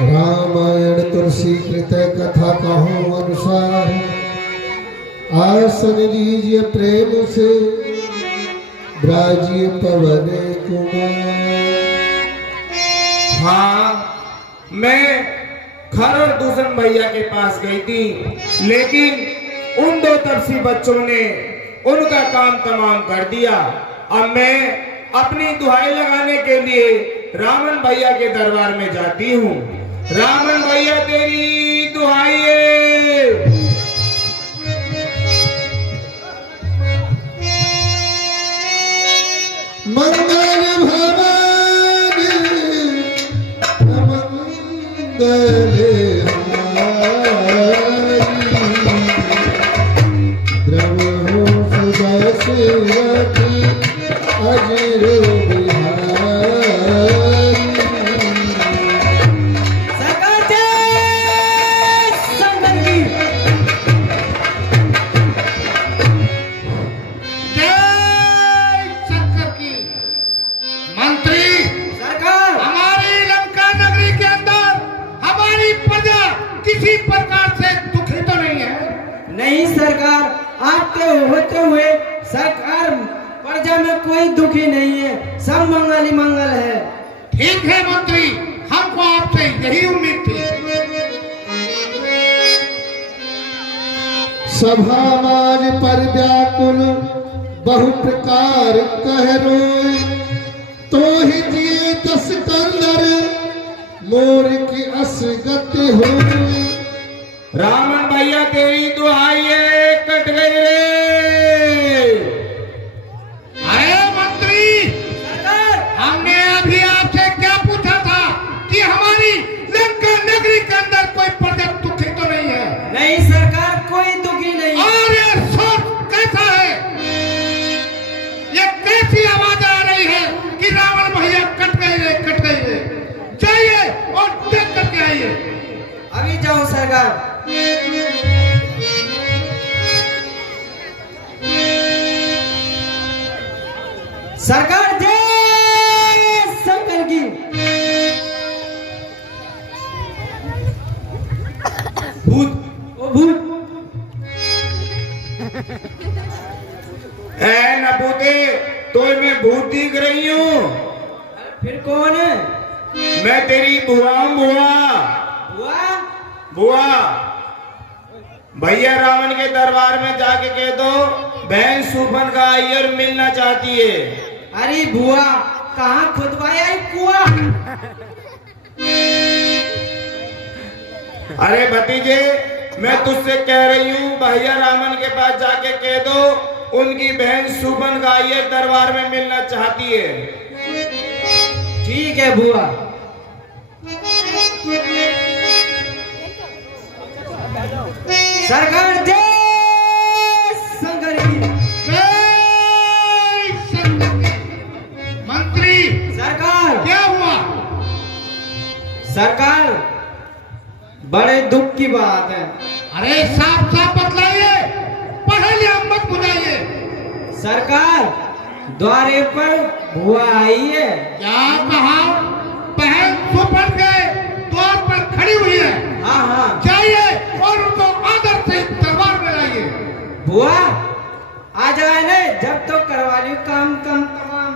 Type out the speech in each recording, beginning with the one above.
रामायण तुलसी कृत कथा कहो अनुसार, आसन लीजिए प्रेम से ब्राजिए पवन कुमार। हाँ, मैं खर और दूषण भैया के पास गई थी, लेकिन उन दो तपसी बच्चों ने उनका काम तमाम कर दिया। अब मैं अपनी दुहाई लगाने के लिए रामन भैया के दरबार में जाती हूँ। रामन भैया तेरी दुहाई है। मंगल भवन मंगल द्रवो सुदर्शवती अजर किसी प्रकार से दुखी तो नहीं है? नहीं सरकार, आपके होते हुए सरकार प्रजा में कोई दुखी नहीं है, सब मंगल ही मंगल है। ठीक है मंत्री, हमको आपसे यही उम्मीद थी। सभा माज पर व्याकुल बहु प्रकार कह रोए, तो ही जिए 10 कंदर मोर की असगत हो। रामन भैया तेरी दुहाई है, कट गई रे। अरे मंत्री, हमने अभी आपसे क्या पूछा था कि हमारी लंका नगरी के अंदर कोई प्रजा दुखी तो नहीं है? नहीं सरकार, कोई दुखी नहीं। और ये सोच कैसा है? ये कैसी आवाज आ रही है कि रावण भैया कट गए रे, कट गए रे? जाइए और देख करके आइए। अभी जाओ सरकार। सरकार जय शंकर की। भूत, ओ भूत। ऐ नबूते, तो मैं भूत दिख रही हूँ। फिर कौन है? मैं तेरी बुआ हूँ, बुआ। बुआ? बुआ, भैया रावण के दरबार में जाके कह दो बहन सुपन का आई और मिलना चाहती है। अरे बुआ, कहाँ खुदवाया है कुआ? अरे भतीजे, मैं तुझसे कह रही हूँ भैया रावण के पास जाके कह दो उनकी बहन सुपन का आई दरबार में मिलना चाहती है। ठीक है बुआ। सरकार जय शंकर की। जय शंकर की। मंत्री सरकार क्या हुआ? सरकार, बड़े दुख की बात है। अरे साफ साफ बतलाइए, पहले हम मत बुझाइए। सरकार, द्वारे पर बुआ आई है। क्या कहा? बहन सुपन के द्वार पर खड़ी हुई है? हाँ हाँ। जाइए और उनको आदर से दरबार में लाइए। बुआ आ जाए ने, जब तो करवा लियो काम कम तमाम।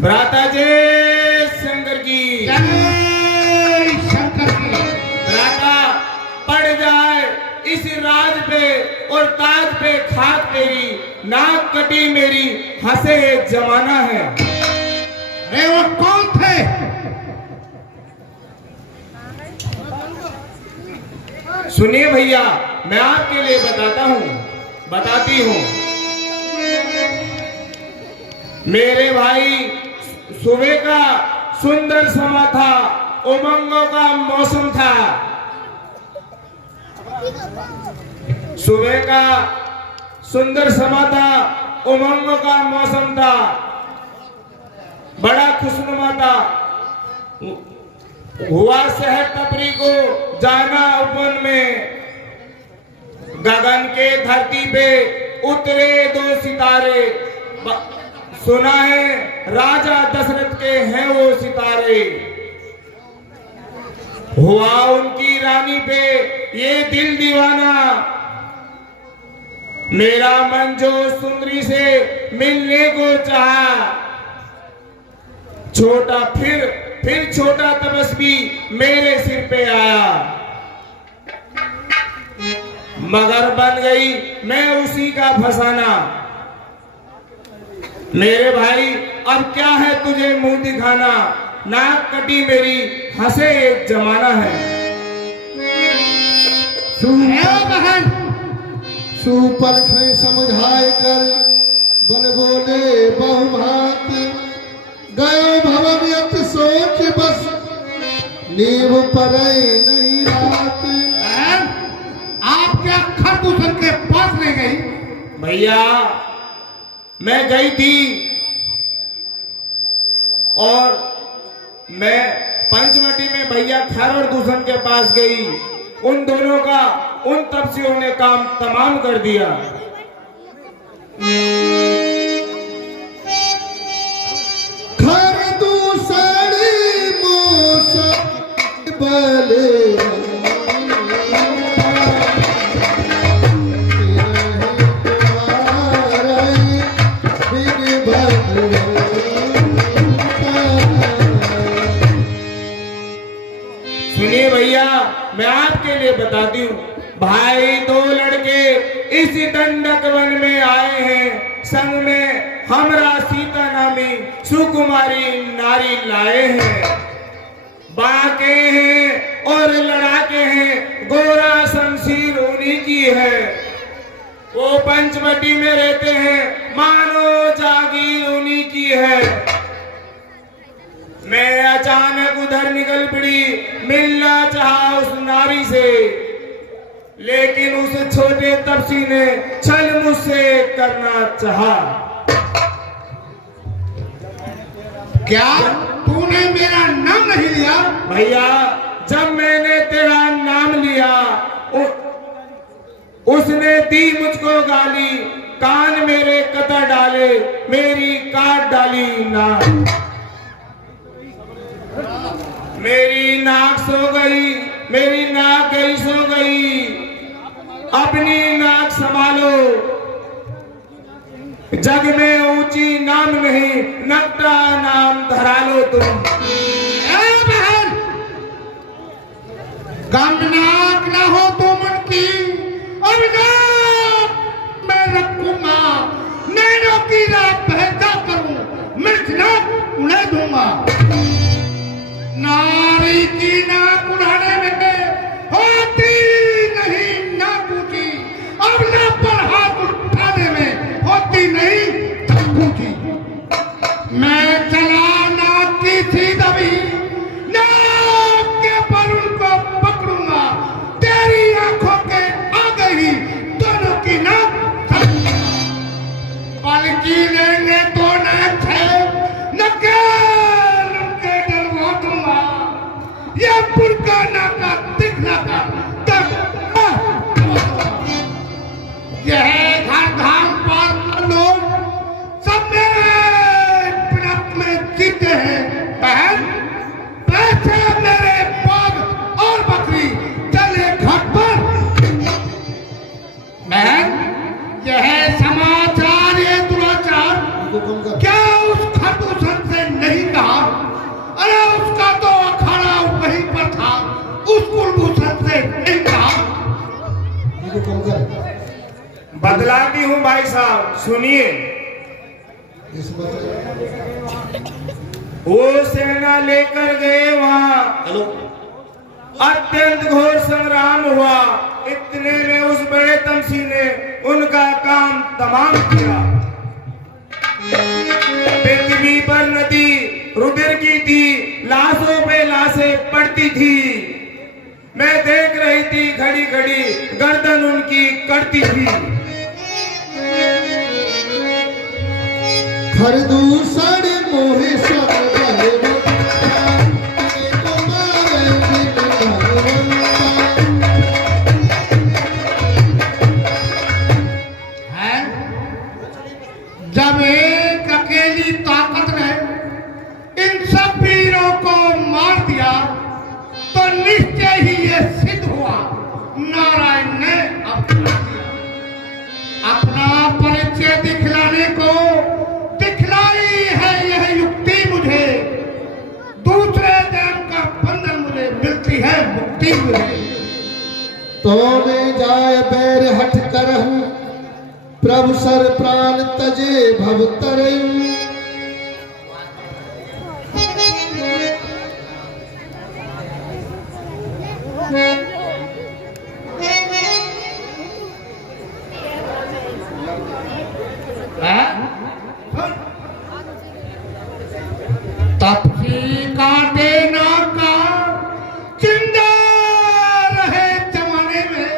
भ्राता जय शंकर की। जय शंकर की। भ्राता पड़ जाए इस राज पे और ताज पे खाक तेरी, नाक कटी मेरी, हंसे एक जमाना है। अरे वो कौन थे? सुनिए भैया, मैं आपके लिए बताती हूँ। मेरे भाई, सुबह का सुंदर समा था, उमंगों का मौसम था। सुबह का सुंदर समा था, उमंगों का मौसम था, बड़ा खुशनुमा था। हुआ शहर तपरी को जाना उपवन में, गगन के धरती पे उतरे 2 सितारे। सुना है राजा दशरथ के हैं वो सितारे। हुआ उनकी रानी पे ये दिल दीवाना, मेरा मन जो सुंदरी से मिलने को चाहा, छोटा फिर छोटा तपस्वी मेरे सिर पे आया, मगर बन गई मैं उसी का फसाना। मेरे भाई अब क्या है तुझे मुंह दिखाना, नाक कटी मेरी हंसे एक जमाना है। बहन सुपर खे समझाए कर बन बोले बहुभात, गयो भवन यत सोच बस नींव परे नहीं रात। बहन आप क्या खरदूषण के पास ले गई? भैया मैं गई थी और मैं पंचवटी में भैया खर और दूषण के पास गई, उन दोनों का उन तपस्वियों ने काम तमाम कर दिया। खर दूषण मूस बले सुनिए भैया मैं आपके लिए बताती हूँ, भाई दो लड़के इस दंडक वन में आए हैं, संग में हमरा सीता नामी सुकुमारी नारी लाए हैं, बाके हैं और लड़ाके हैं, गोरा शमशीर उन्हीं की है, वो पंचवटी में रहते हैं, मानो जागीर उन्हीं की है। मैं अचानक उधर निकल पड़ी, मिलना चाहा उस नारी से, लेकिन उस छोटे तपसी ने छल मुझसे करना चाहा। क्या तूने मेरा नाम नहीं लिया? भैया जब मैंने तेरा नाम लिया उसने दी मुझको गाली, कान मेरे कतर डाले, मेरी काट डाली नाक, मेरी नाक सो गई, मेरी नाक गई सो गई, अपनी नाक संभालो, जग में ऊंची नाम नहीं, नकटा नाम धरा लो तुम। बहन गमनाक न हो तुम उनकी, और मैं रखूंगा, नैनों की रात बहता करूं, मिर्च न उड़े दूंगा। नारी की नाक उड़ाने में होती नहीं नाक ऊंची, अब ना पर हाथ उठाने में होती नहीं तक ऊंची। मैं चला नाक की थी दबी, नाक के पर उनको पकड़ूंगा, तेरी आंखों के आगे ही दोनों की नाक पलकी लेंगे तो नाक है नकेल उनके डलवा दूंगा, ये पुरकाना का दिखना का तक यह घर धाम पर लोग सब मेरे पिनक में जीते हैं। बहन पैसे मेरे पग और बकरी चले घाट पर। बहन यह समाचार ये दुराचार क्या उस खरदूषण से नहीं कहा? अरे उसका तो अखाड़ा वहीं पर था, उस कुलभूषण से नहीं कहा। बदलाती हूँ भाई साहब, सुनिए। वो सेना लेकर गए वहां, अत्यंत घोर संग्राम हुआ, इतने में उस बड़े तमसी ने उनका काम तमाम किया। पृथ्वी पर नदी रुधिर की थी, लाशों पे लाशें पड़ती थी, मैं देख रही थी घड़ी घड़ी गर्दन उनकी कटती थी। खरदूषण मोहे सब है जब एक अकेली ताकत ने इन सब वीरों को मार दिया तो निश्चित डटी हुई है। तो में जाय बैर हठ करहु प्रभु सर प्राण तजे भव तरयु। तपसी काटे ना का जिंदा रहे जमाने में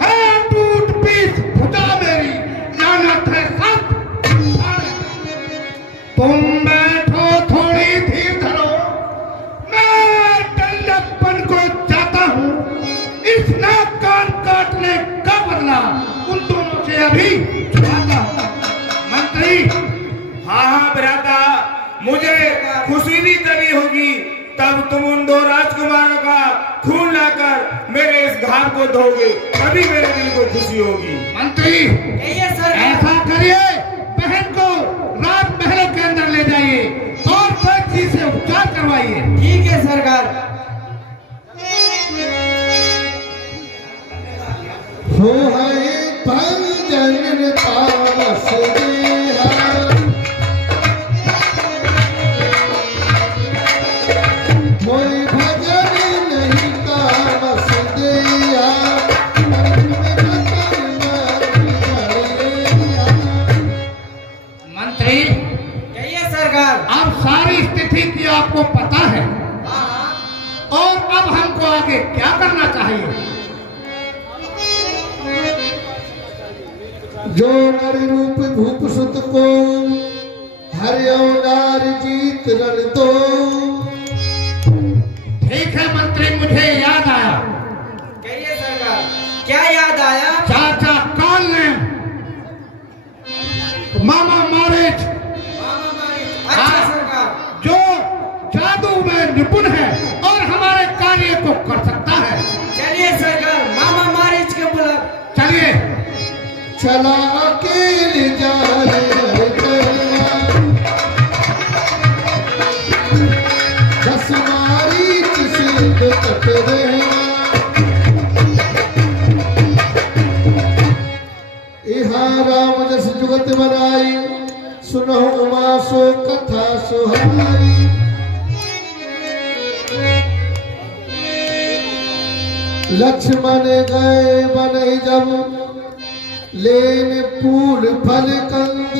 है टूट पीस फुटा मेरी लानत है सब। तुम बैठो थोड़ी धीर धरो, मैं डल्लपन को जाता हूँ। इस नाक कान काटने का बदला उन दोनों से अभी छुड़ाता हूँ। मंत्री हाँ भ्राता, मुझे खुशी भी तभी होगी तब तुम उन दो राजकुमारों का खून लाकर मेरे इस घाव को धोगे, तभी मेरे दिल को खुशी होगी। मंत्री कहिए सर। ऐसा करिए, बहन को राजमहलों के अंदर ले जाइए और वैद्य से उपचार करवाइए। ठीक है सरकार। हो है भंजन तामस देहा, मोय भजन नहीं तामस देहा, मंत्री कहिए सरकार। अब सारी स्थिति की आपको पता है हाँ, और अब हमको आगे क्या करना चाहिए? जो नर रूप भूप सुत को हरियो नार जीत रण दो। ठीक है मंत्री, मुझे याद आया। कहिए सरकार। क्या याद आया? चाचा काल ने मामा मारिच, अच्छा हाँ। सरकार। जो जादू में निपुण है और हमारे कार्य को कर सकता है। चलिए सरकार, मामा मारिच के बुला। चलिए। चला अकेले जा रे दस मारी सिंध तट रहना, इहा राम जस जुगत बनाई, सुनहु उमा सो कथा सुहाई। लक्ष्मण गए बन जब लेन फूल फल कंद,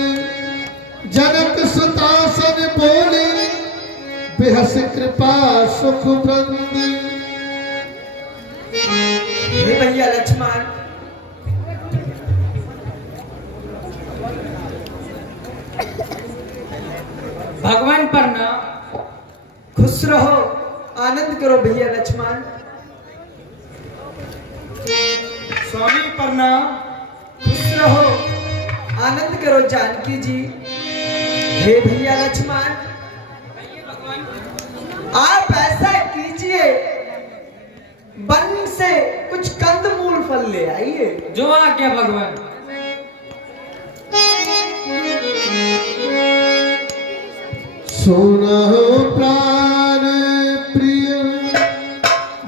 जनक सुतासन बोले बेहस कृपा सुख वृंद। हे भैया लक्ष्मण, भगवान पर ना खुश रहो, आनंद करो भैया लक्ष्मण। स्वामी प्रणाम। खुश रहो, आनंद करो जानकी जी। हे भैया लक्ष्मण, आप ऐसा कीजिए, वन से कुछ कंदमूल फल ले आइए। जो आज्ञा भगवान। सुनहु प्राण प्रिय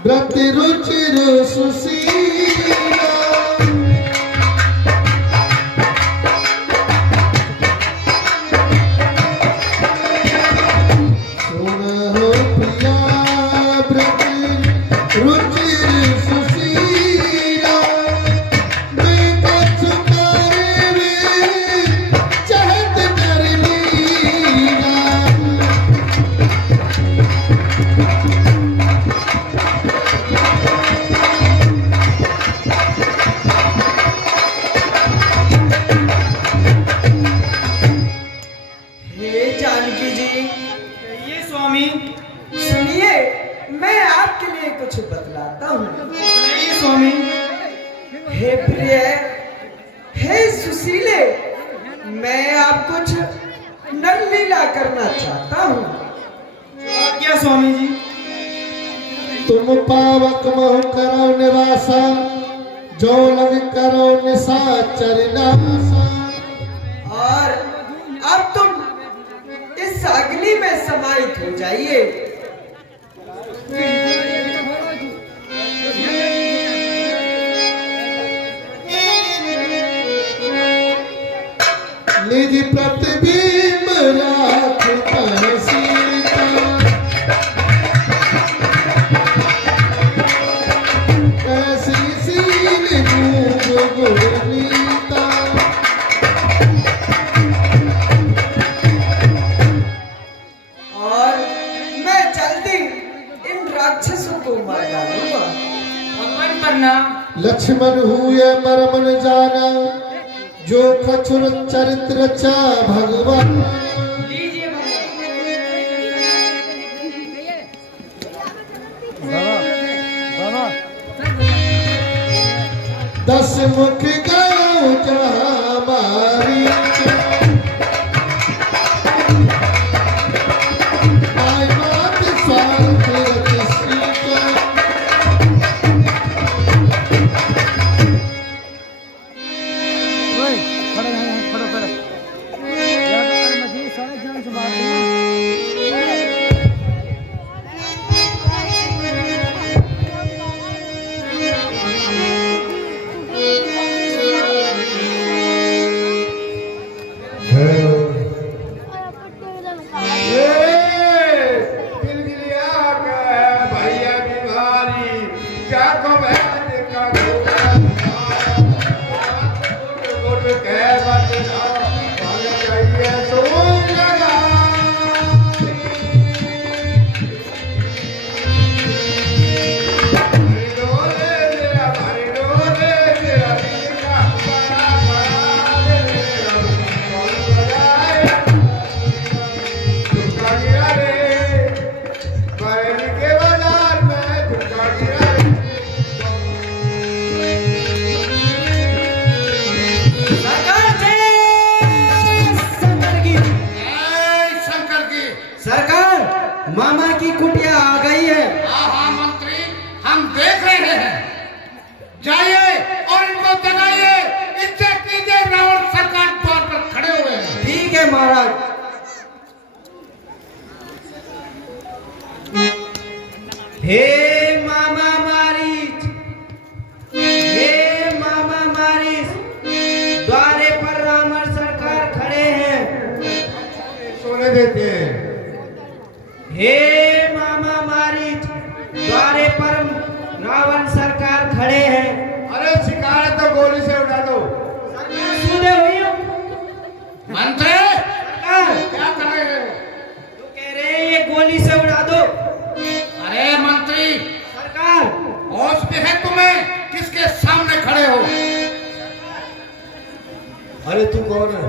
व्रत रुचिर सुशीला, सुनहु प्रिया व्रत रुचिर सुशीला, मैं कछु करे चहत कर लीला। हे जानकी जी। ये स्वामी। सुनिए, मैं आपके लिए कुछ बतलाता हूँ। ये स्वामी। हे प्रिय, हे सुशीले, मैं आप कुछ नरलीला करना चाहता हूँ। क्या स्वामी जी? तुम पावक महु करो निवासा, जो लग करो निशाचर नासा। और अब तुम इस अग्नि में समाहित हो जाइए। निज प्रतिबिंब राखता सीता ऐसी सील गूंग गुणनीता और मैं जल्दी इन राक्षसों को मार डालूंगा। भगवान प्रणाम। लक्ष्मण हुए मर्म न जाना जो कछुर चरित्र चा भगवान लीजिए दस मुख गयो जहाँ मारी आय मात स्वार्थ सीता सरकार, मामा की कुटिया आ गई है। हाँ हाँ मंत्री, हम देख रहे हैं। जाइए और इनको जगाइए, इनसे कीजिए, रावण सरकार द्वार पर खड़े हुए हैं। ठीक है महाराज। हे मामा मारीच, हे मामा मारीच, द्वारे पर रावण सरकार खड़े हैं। सोने देते हैं। हे मामा मारीच, द्वारे पर रावण सरकार खड़े हैं। अरे शिकार है तो गोली से उड़ा दो। सुने हुई हो? मंत्री सरकार, क्या कर रहे हो? तो कह रहे हैं ये गोली से उड़ा दो। अरे मंत्री, सरकार, होश भी है तुम्हें? किसके सामने खड़े हो? अरे तू कौन है?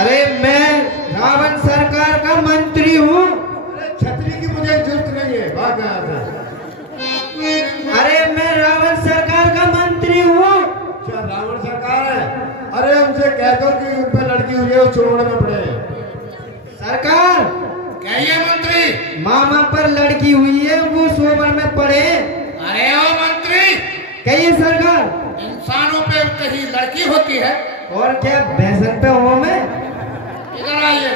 अरे मैं रावण सरकार का मंत्री हूँ। अरे छतरी की मुझे जरूरत नहीं है, भाग यहाँ से। अरे मैं रावण सरकार का मंत्री हूँ। अच्छा रावण सरकार है? अरे उनसे कह दो कि उन पे लड़की हुई है, वो छोड़ने में पड़े। सरकार, कहिए मंत्री। मामा पर लड़की हुई है, वो सोबर में पड़े। अरे ओ मंत्री, कहिए सरकार। इंसानों पे कहीं लड़की होती है? और क्या भैंसन पे हो मैं? इधर आइए,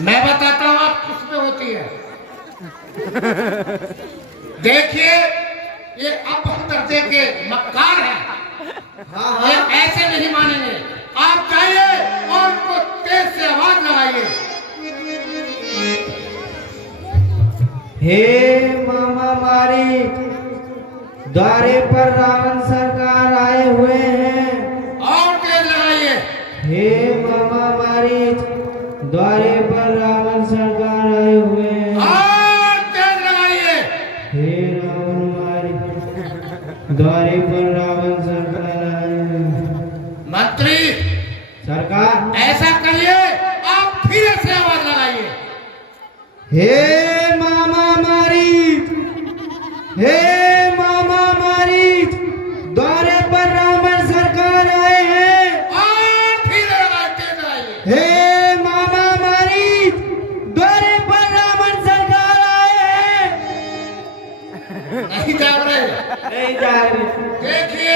मैं बताता हूँ आप किस पे होती है। देखिए, ये अपहर दर्जे के मक्कार हैं। हाँ ये हाँ, ऐसे नहीं मानेंगे। आप जाइए और उनको तेज से आवाज लगाइए। हे मामा मारी, द्वारे पर रावण सरकार आए हुए हैं। और तेज लगाइए। हे मामा मारी, द्वारे पर रावण सरकार आए हुए हैं। और तेज लगाइए। हे रावण मारी, द्वारे पर रावण सरकार आए हैं। मंत्री सरकार, ऐसा करिए, आप फिर से आवाज लगाइए। हे मामा मारी, हे मामा मारी, द्वारे पर रावण सरकार आए हैं। और फिर तेज लगाइए। हे मामा मारी, द्वारे पर रावण सरकार आए हैं। नहीं जाग रहे? नहीं जा रहे। देखिए,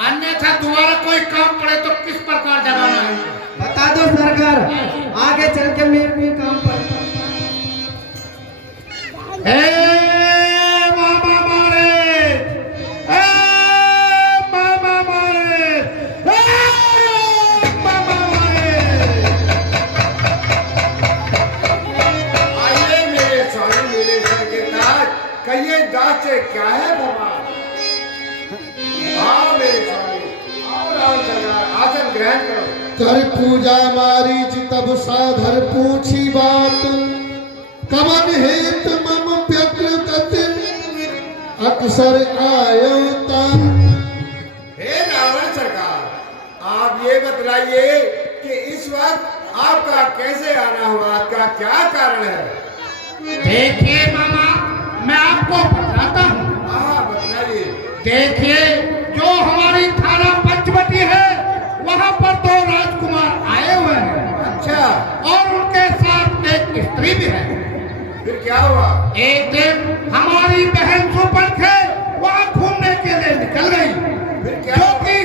अन्यथा दोबारा कोई काम पड़े तो किस प्रकार जगाना है? बता दो सरकार, आगे चल के मेरे भी काम पर। मामा मारे, मामा कर पूजा मारीच तब साधर पूछी बात, कवन हेत मम व्यग्र गति अक्सर आयो ता। हे रावण सरकार, आप ये बतलाइए कि इस वक्त आपका कैसे आना हुआ, का क्या कारण है? देखिए मामा, मैं आपको बताता हूँ। हाँ बतलाइए। देखिए, जो हमारी थाना पंचवटी है वहाँ पर 2 राजकुमार आए हुए हैं। अच्छा, और उनके साथ एक स्त्री भी है। फिर क्या हुआ? एक दिन हमारी बहन सुपंख वहाँ घूमने के लिए निकल गई, फिर क्या? जो कि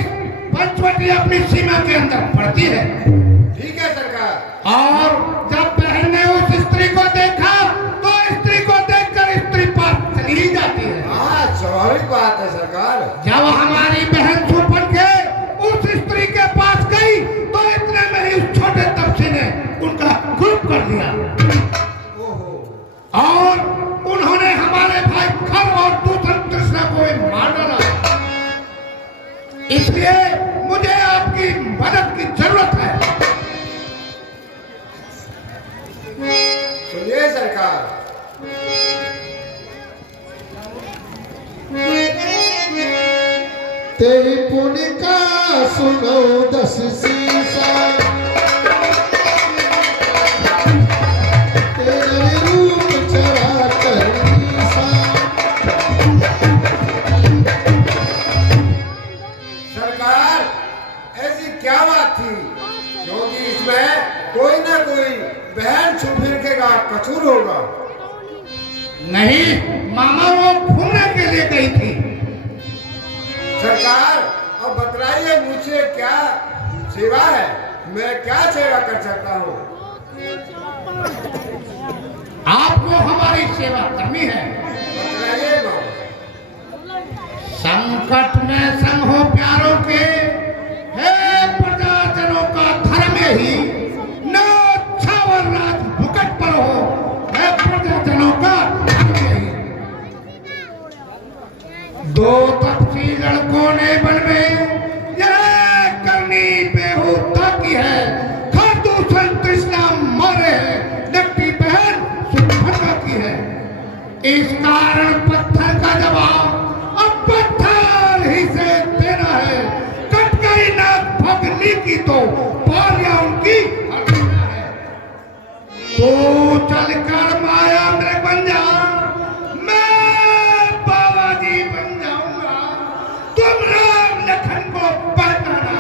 पंचवटी अपनी सीमा के अंदर पड़ती है। ठीक है सरकार। और जब बहन ने उस स्त्री को देखा तो स्त्री को देखकर स्त्री पास चली ही जाती है। हाँ स्वाभाविक बात है सरकार। जब हमारी बहन सुपंख उस स्त्री के पास गई तो इतने में ही उस छोटे तपसी ने उनका ग्रुप कर दिया और उन्होंने हमारे भाई खर और दूसर कृष्णा को भी मार डाला। इसलिए मुझे आपकी मदद की जरूरत है। सुनिए सरकार, तेरी पुण्य का सुनो 10 शीशा, तेरे रूप चरा कर ईसा। सरकार ऐसी क्या बात थी, क्योंकि इसमें कोई ना कोई बहन छुपिर का कसूर होगा। नहीं मामा, वो घूमने के लिए गई थी। सरकार अब बतलाइए मुझे क्या सेवा है, मैं क्या सेवा कर सकता हूँ? आपको हमारी सेवा करनी है। बतलाइए बाबू। संकट में संग हो प्यारों के, हे प्रजाजनों का धर्म ही न छावर राज मुकट पर हो, हे प्रजाजनों का धर्म ही। 2 तपसी लड़कों ने बन में यह करनी बेहूदा की है, खातूसन कृष्णा मारे है, नकटी बहन सुभद्रा की है। इस कारण पत्थर का जवाब अब पत्थर ही से देना है। कट गई ना भगनी की तो पालिया उनकी हटाना है। तो चलकर माया मृग बन जा, मैं बाबा जी बन जाऊंगा। तुम राम लखन को पहचाना,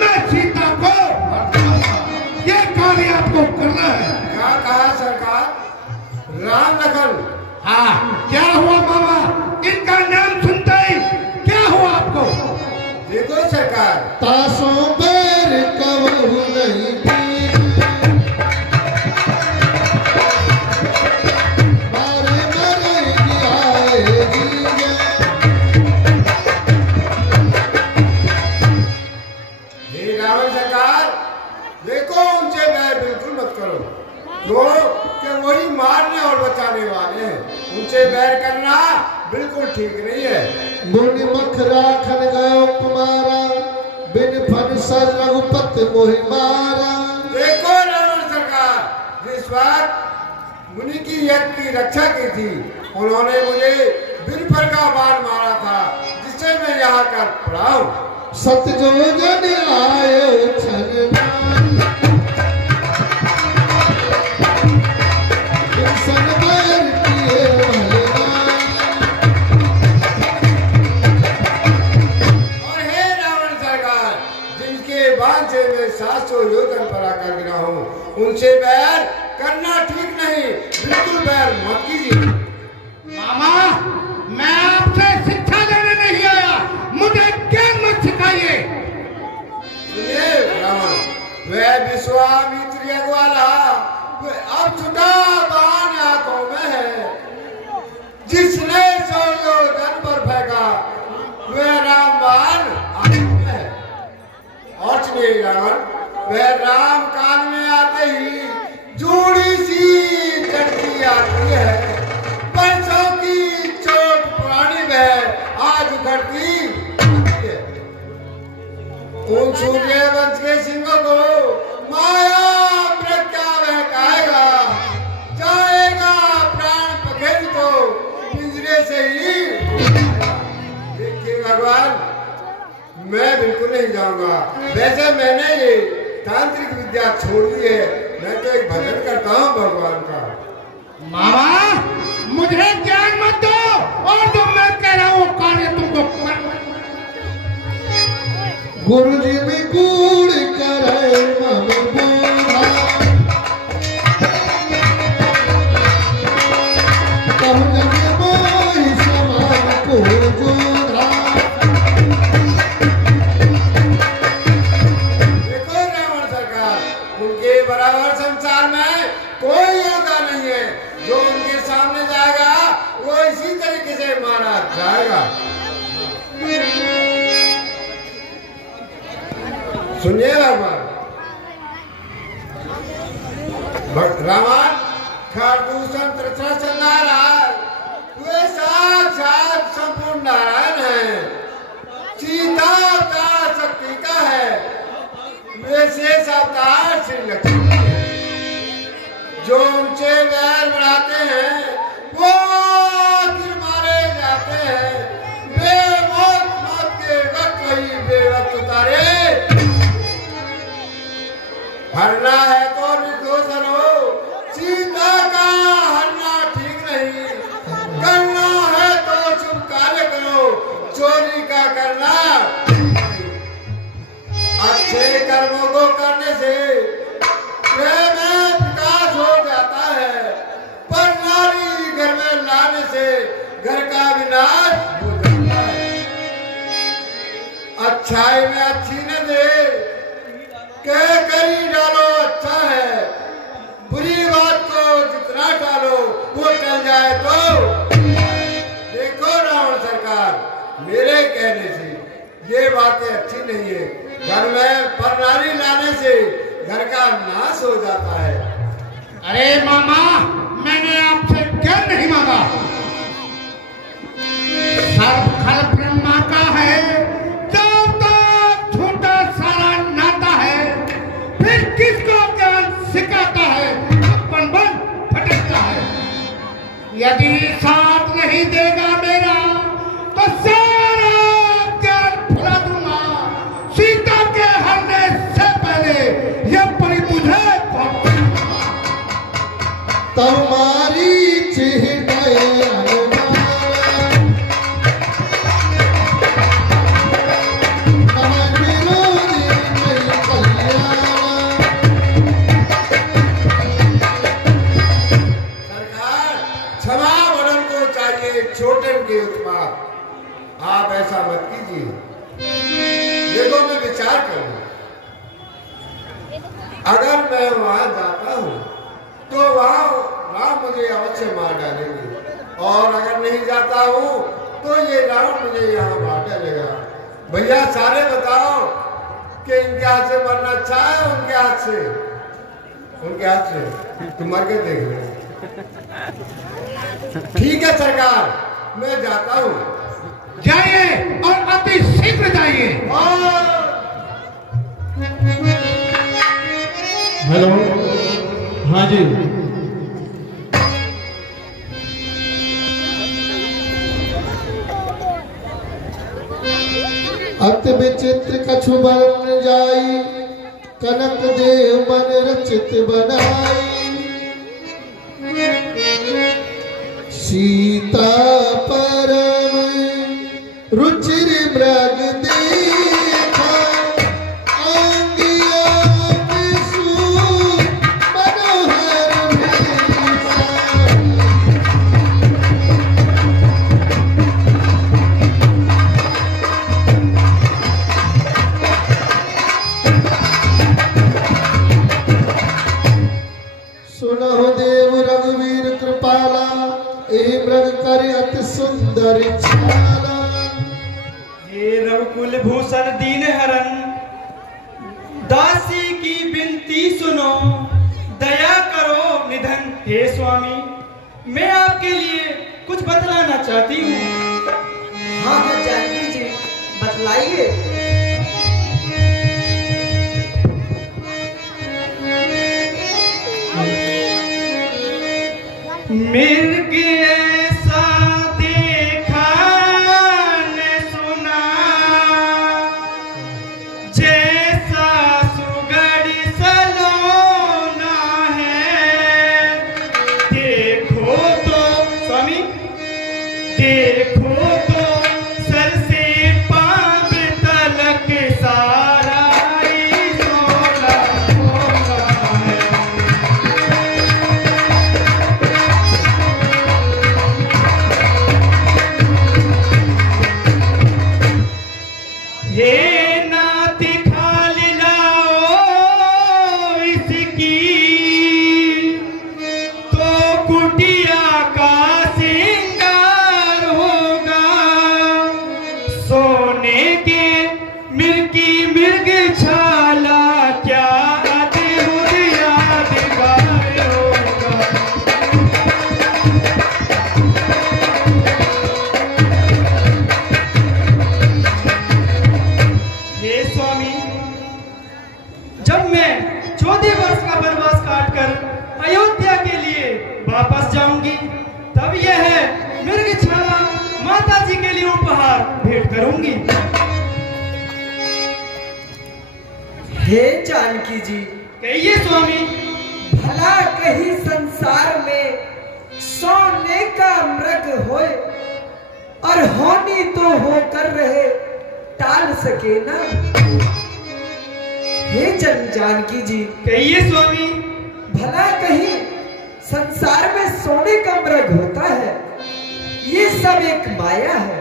मैं सीता को हटाऊंगा। ये कार्य आपको करना है। क्या कहा सरकार? राम लखन? हाँ, क्या हुआ मामा? इनका नाम सुनते ही क्या हुआ आपको? देखो सरकार, तासों बैर कबहू नहीं की, मारे मरेगी आएगी ये। हे रावण सरकार, देखो उनसे बैर बिल्कुल मत करो, क्यों कि वही मारने और बचाने वाले हैं। उनसे बैर करना बिल्कुल ठीक नहीं है। मुनि मख राखन गयो कुमारा, बिन फन सर रघुपत मोहि मारा। देखो रावण सरकार, जिस वक्त मुनि की यज्ञ की रक्षा की थी, उन्होंने मुझे बिन फर का बाण मारा था, जिससे मैं यहाँ कर पड़ा हूँ। सत जो जन आयो छलना, सन बैर किए भलना। और हे रावण सरकार, जिनके बाण से मैं 700 योजन पर आकर गिरा हूँ, उनसे बैर करना ठीक नहीं, बिल्कुल बैर मत कीजिए। मामा, मैं आपसे शिक्षा देने नहीं आया, मुझे ज्ञान मत सिखाइए। सुनिए रावण, वह विश्वामित्र यज्ञ वाला अब छुटा बाण आंखों में है, जिसने 100 योजन पर फेंका वह राम बाण आंखों में है। और सुनिए रावण, वह राम कान में आते ही जोड़ी सी झटकी आती है, बरसों की चोट पुरानी वह आज उखड़ती है। उन सूर्यवंश के सिंहों को मैं बिल्कुल नहीं जाऊंगा। वैसे मैंने ये तांत्रिक विद्या छोड़ दी है, मैं तो एक भजन करता हूँ भगवान का। मामा मुझे ज्ञान मत दो, और जो मैं कह रहा हूँ कार्य तुमको कर। गुरु जी में कूड़ करे मम बोधा, कहु जग मोहि समान को जोधा। देखो रावण सरकार, उनके बराबर संसार में कोई योद्धा नहीं है। जो उनके सामने जाएगा वो इसी तरीके से मारा जाएगा। सुनिए रावण, खरदूषण तृष्णा संहार वे साक्षात संपूर्ण नारायण है। सीता अवतार शक्ति का है, वे शेष अवतार श्री लक्ष्मी है। जो उनसे वैर बढ़ाते हैं वो आखिर मारे जाते हैं। वे मौत के वक्त वही बेवक्त उतारे। हरना है तो निर्दोष हो, सीता का हरना ठीक नहीं। करना है तो शुभ कार्य करो, चोरी का करना। अच्छे कर्मों को करने से प्रेम में विकास हो जाता है, पर नारी घर में लाने से घर का विनाश हो जाता है। अच्छाई में अच्छी न दे, कह करी डालो अच्छा है। बुरी बात को जितना डालो वो टल जाए तो। देखो रावण सरकार, मेरे कहने से ये बातें अच्छी नहीं है। घर में परनारी लाने से घर का नाश हो जाता है। अरे मामा, मैंने आपसे ज्ञान नहीं मांगा। सर्व खल ब्रह्मा का है, जब तक छोटा सारा नाता है, फिर किसको ज्ञान सिखाता है, अपन बन भटकता है। यदि साथ नहीं देगा मेरा तो सारा ज्ञान भुला दूंगा। सीता के हरने से पहले यह परी तुझे तुम्हारी चिहने अनुमान, नमन विरोधी नहीं कल्याण। सरकार, क्षमा वरण को चाहिए छोटे के उत्पाद। आप ऐसा मत कीजिए। देखो मैं विचार करूं, अगर मैं वहां जाता हूं तो वहां राम मुझे अवश्य मार डालेंगे, और अगर नहीं जाता हूं तो ये रावण मुझे यहाँ मार डालेगा। भैया सारे बताओ कि इनके हाथ से मरना अच्छा है उनके हाथ से? उनके हाथ से तुम मर के देख लो। ठीक है सरकार, मैं जाता हूँ। जाइए और अति शीघ्र जाइए। हेलो, हाँ जी। अति विचित्र कछु बन जाई, कनक देव मन रचित बनाई। सीता परम रुचिर मृग देखा, अंगिया विषु मनोहर भेषा। सुनहु देव रघुवीर कृपाला, एहि मृग कर अति सुंदर छाला। हे रघुकुल भूषण दीन हरन, दासी की विनती सुनो, दया करो निधन। हे स्वामी, मैं आपके लिए कुछ बतलाना चाहती हूँ। हाँ हाँ जानकी जी, बतलाइए। मिर्ग ऐसा देखा न सुना, देखो तो सर से पांव तलक सारा ही सोना होगा है। हे नाथ खाल लाओ इसकी तो कुटिया का सिंगार होगा। सोने के मिर्गी मिर्ग छाला क्या अद्भुत यादगार होगा। हे स्वामी, जब मैं 14 वर्ष का वनवास काटकर अयोध्या के लिए वापस जाऊंगी, तब यह मृगछाला माता जी के लिए उपहार भेंट करूंगी। हे जानकी जी, कहिए स्वामी। भला कहीं संसार में सोने का मृग होए और होनी तो होकर रहे, टाल सके ना। हे जानकी जी, कहिए स्वामी। भला कहीं संसार में सोने का मृग होता है, ये सब एक माया है।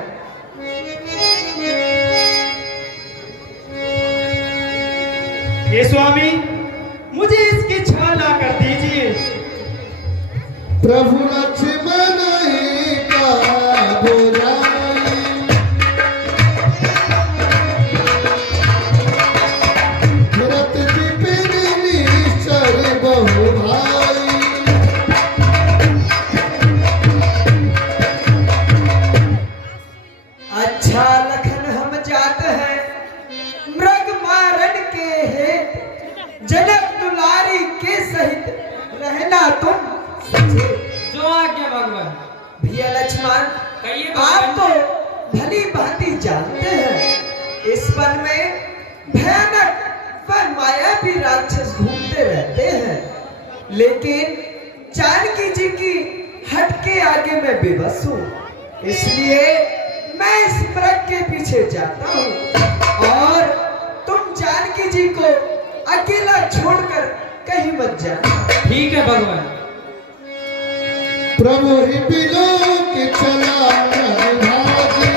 हे स्वामी, मुझे इसकी छाल ला कर दीजिए। प्रभु लक्ष्मण ही का बुराई, भरत विपिन निश्चर बहु भाई। अच्छा लखन हम जात हैं मृग मारन के है, जनक दुलारी के सहित रहना तुम सचे। जो आज्ञा भगवान। भैया लक्ष्मण, कहिए आप तो भली भांति जानते हैं इस वन में भयानक व मायावी राक्षस घूमते रहते हैं, लेकिन जानकी जी की हट के आगे मैं बेबस हूँ, इसलिए मैं इस मृग के पीछे जाता हूँ और तुम जानकी जी को अकेला छोड़कर कहीं मत जाना। ठीक है भगवान। प्रभु ही बिलोक चला भागी,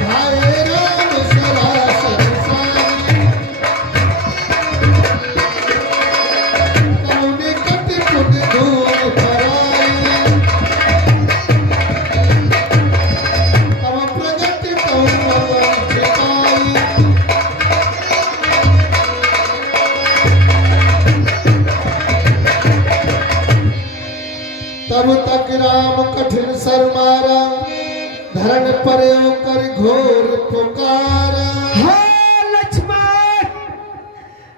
भाई राम सरासर साई। कौन कट कुट धूल भराई, तब प्रगट तौ पवन छिपाई। तब तक राम कठिन सर मारा, धरण पर कर घोर पुकारा। हाँ लक्ष्मण,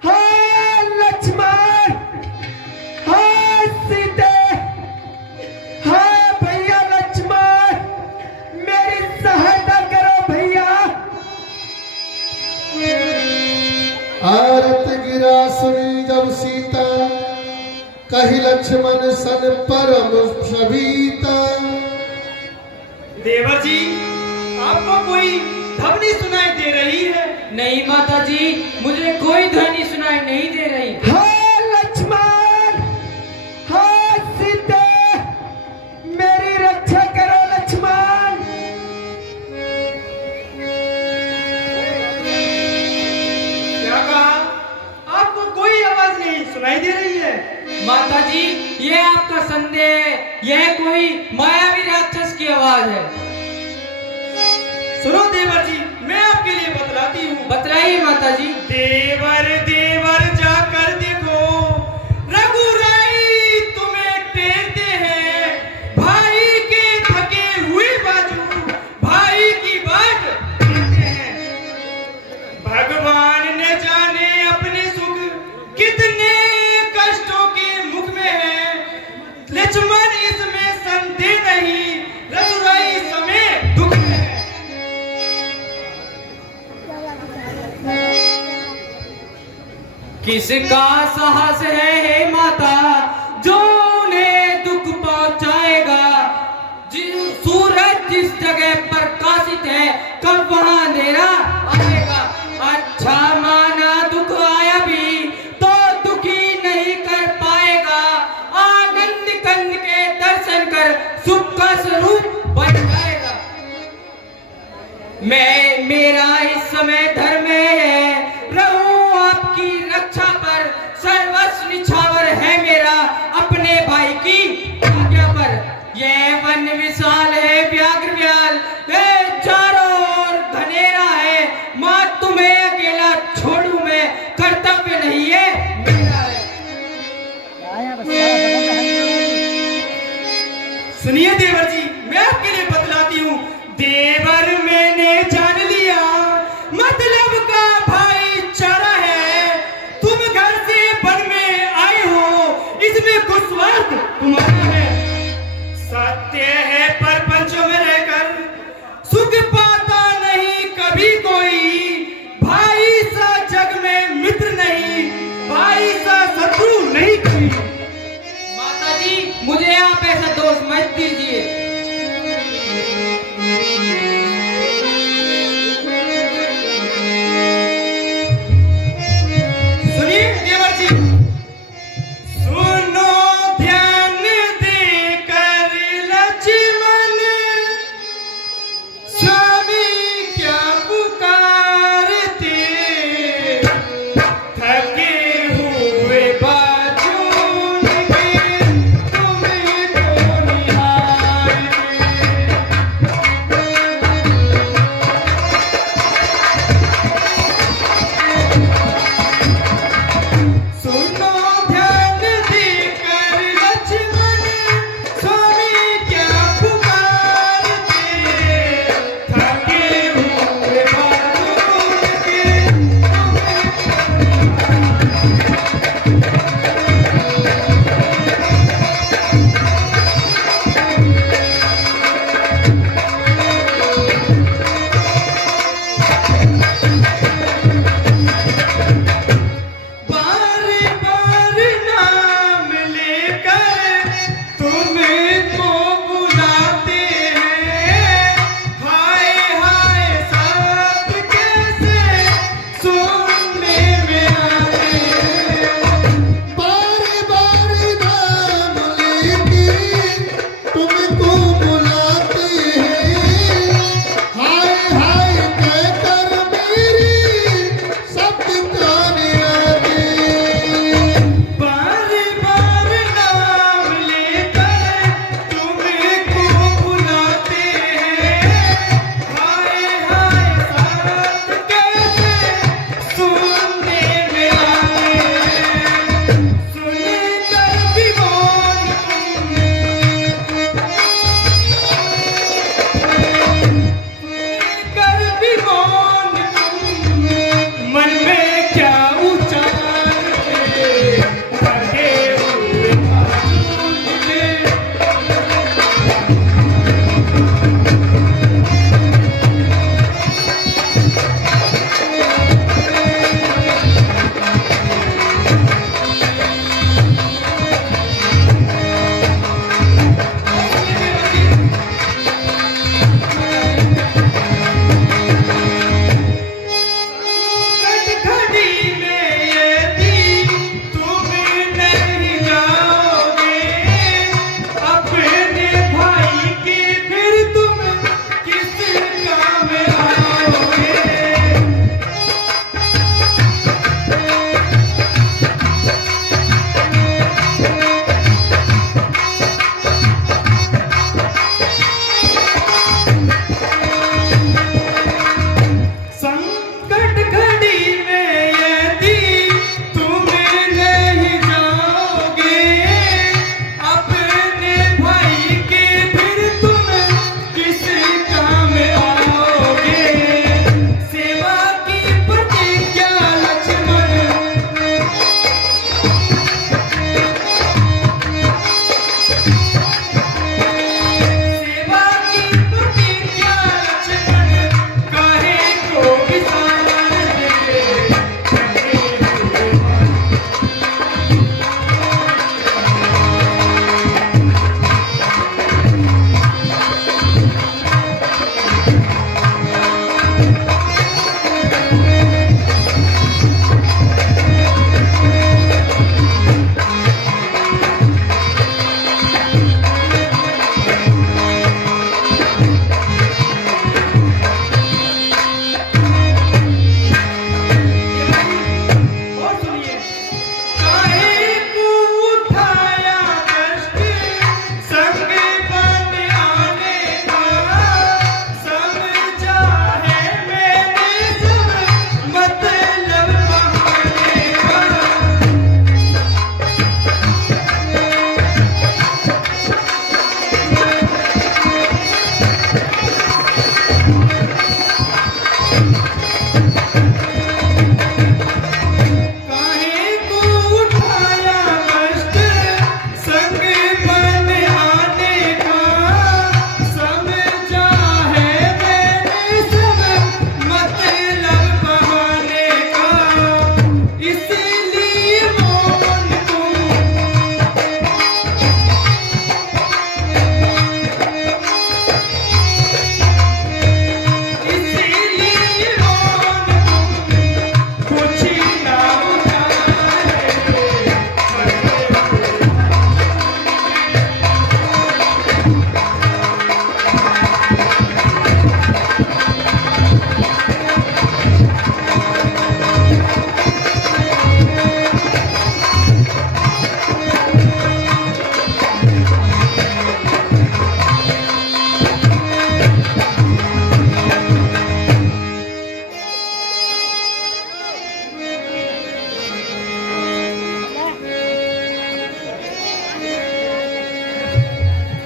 हाँ लक्ष्मण, हाँ सीते, हाँ भैया लक्ष्मण, मेरी सहायता करो भैया। आरत गिरा सुनी जब सीता, कही लक्ष्मण सन परम सविता। देवर जी, आपको कोई ध्वनि सुनाई दे रही है? नहीं माता जी, मुझे कोई ध्वनि सुनाई नहीं दे रही। हाँ लक्ष्मण, हाँ सीते, मेरी रक्षा करो लक्ष्मण। क्या कहा? आपको कोई आवाज नहीं सुनाई दे रही है? माता जी, ये आपका संदेह है, यह कोई मायावी राक्षस की आवाज है। सुनो देवर जी, मैं आपके लिए बतलाती हूँ। बतलाइए माता जी। देवर देवर जाकर देखो, रघुराई तुम्हें टेरते हैं। भाई के थके हुए बाजू भाई की बाट देखते हैं। भगवान ने जाने अपने सुख कितने कष्टों के मुख में है। लक्ष्मण इसमें संदेह नहीं, रघुराई समय दुख में है। किसका साहस है हे माता, जो उन्हें दुख पा जिस जगह प्रकाशित है कब वहां अंधेरा आएगा। अच्छा माना दुख आया भी तो दुखी नहीं कर पाएगा। आनंद कंद के दर्शन कर सुख का स्वरूप बन जाएगा। मेरा इस समय धर्म है रहूं आपकी रक्षा पर। सर्वस्व निछावर है मेरा अपने भाई की आज्ञा पर। यह वन विशाल है व्याघ्र व्याल है, चारों ओर घनेरा है। मां तुम्हें अकेला छोड़ू मैं, कर्तव्य नहीं है मेरा है। सुनिए देवर जी, मैं आपके लिए बतलाती हूँ। देवर मैंने जान लिया मतलब का भाईचारा है। तुम घर से वन में आए हो, इसमें कुछ स्वार्थ तुम्हारा है। सत्य है परपंचों में रहकर सुख पाता नहीं कभी कोई। भाई सा जग में मित्र नहीं, भाई सा शत्रु नहीं कोई। माता जी, मुझे आप ऐसा दोष मत दीजिए। सुनिए देवर जी, सुनो ध्यान देकर लक्ष्मण, स्वामी क्या पुकारते। थके हुए बाजून के तुमको निहारते।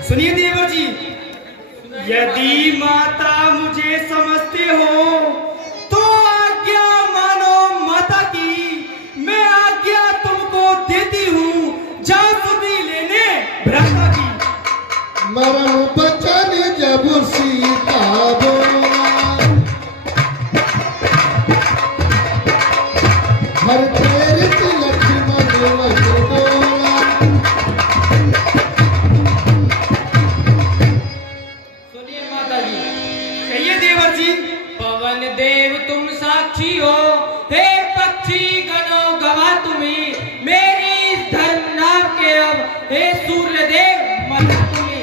सुनिए देवर जी, यदि माता मुझे समझते हो तो आज्ञा मानो माता की। मैं आज्ञा तुमको देती हूँ जासूदी लेने भ्राता की। मरम बचन जब सीता बोला, हर प्रेरित लक्ष्मण वच बोला। सुनिए माता जी। कहिए देवर जी। पवन देव तुम साक्षी हो, हे पक्षी गणों गवाह तुम्ही, मेरी इस धर्म नाम के अब हे सूर्य देव मत तुम्ही।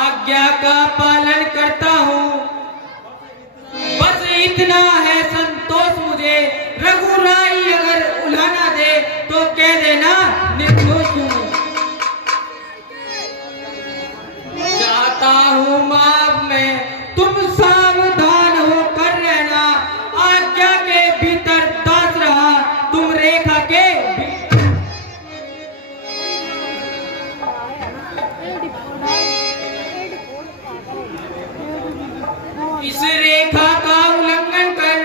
आज्ञा का पालन करता हूँ, बस इतना है संतोष मुझे। रघुराई अगर उलाना दे तो कह देना निर्दोष हूँ। चाहता हूँ माफ मैं, तुम सावधान होकर रहना। आज्ञा के भीतर दास रहा, तुम रेखा के इस रेखा का उल्लंघन कर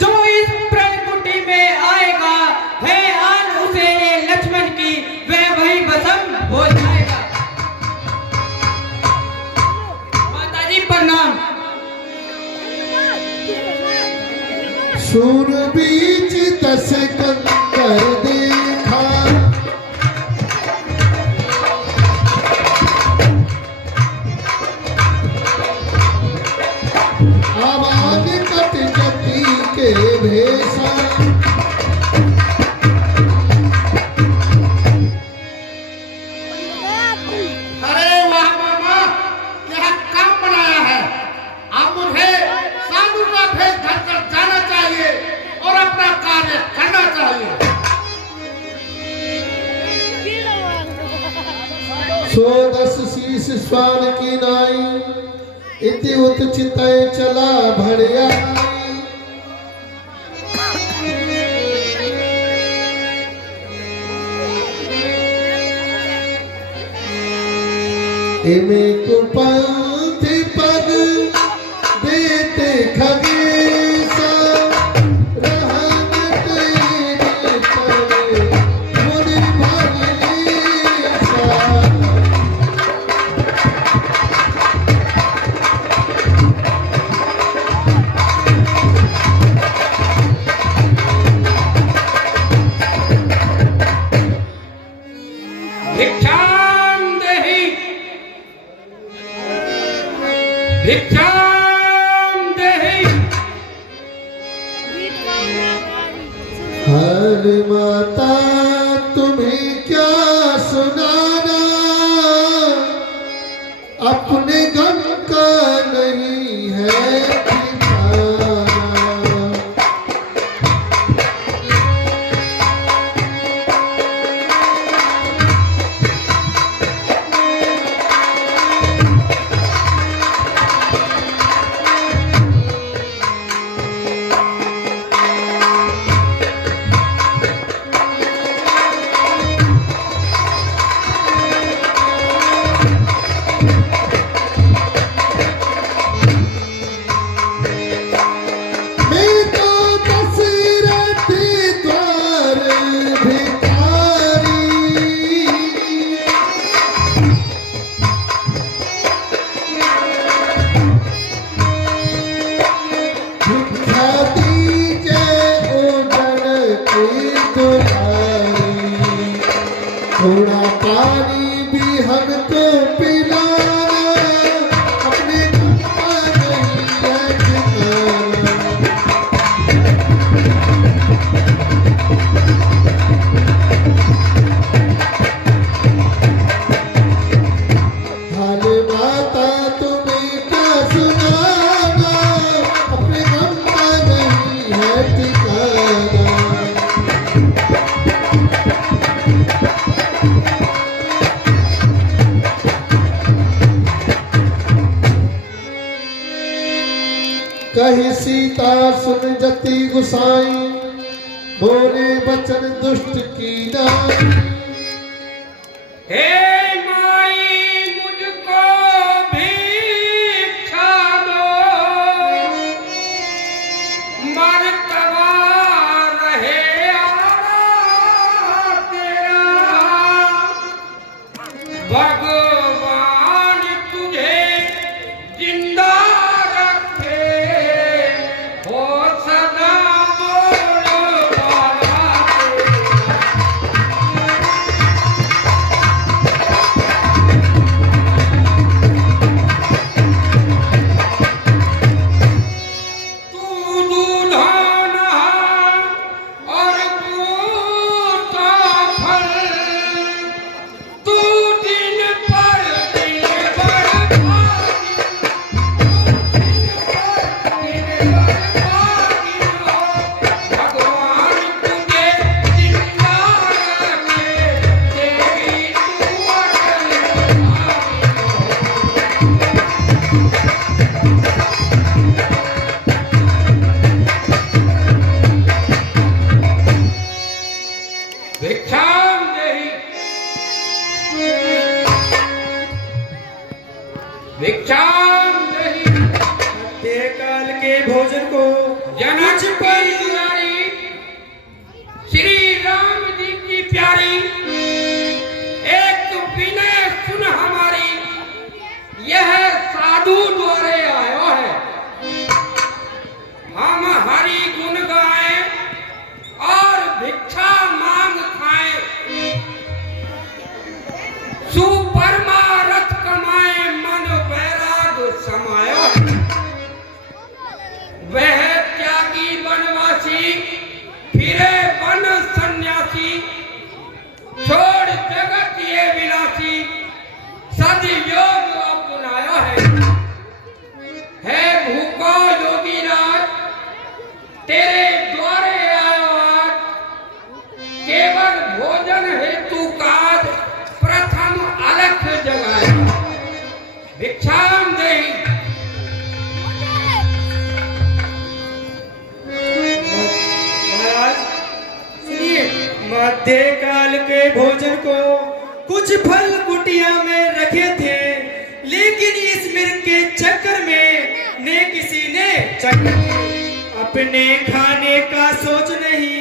जो इस प्रणकुटी में आएगा, है आन उसे लक्ष्मण की, वह वही भस्म हो जाएगा। माता जी प्रणाम। सूर बीच दस कंकर देखा, आवाज कट जती के भेसा। अरे वाह मामा, क्या काम बनाया है। अब मुझे साधु का भेष धरकर जाना चाहिए और अपना कार्य करना चाहिए। सोदस शीस स्वान की नाई, इति उत चितय चला भड़िया। इमे कुपंथी पद देते खगेसा, रहमत तेरे पर मुनि भगलेसा। भिक्षाम देहि, भिक्षाम देहि। हर माता तुम्हें क्या सुनाना, अपने गम का नहीं है ठिकाना। थोड़ा पानी भी हमको पिलाना, अपने गम का नहीं है ठिकाना। हाल माता तुम्हें क्या सुनाना, अपने गम का नहीं है ठिकाना। कही सीता सुन जति गुसाई, बोले बचन दुष्ट की नाई। हे माई मुझको भिक्षाम देहि। काल के भोजन को जनक की दुलारी श्री राम जी की प्यारी, एक विनय सुन हमारी, यह साधु द्वारे आयो है। हम हरि गुण गाएं और भिक्षा मांग खाएं, सुपरमारथ कमाएं, मन वैराग समायो है। वह त्यागी वनवासी फिरे वन सन्यासी, छोड़ जगत ये विनाशी, सदयोग अपनाया है भूखो योगी राज, तेरे द्वारे आयो आज, केवल भोजन हेतु काज, प्रथम अलख जगाया, भिक्षाम देहि। मध्य काल के भोजन को कुछ फल कुटिया में रखे थे, लेकिन इस मृग के चक्कर में ने किसी ने अपने खाने का सोच नहीं।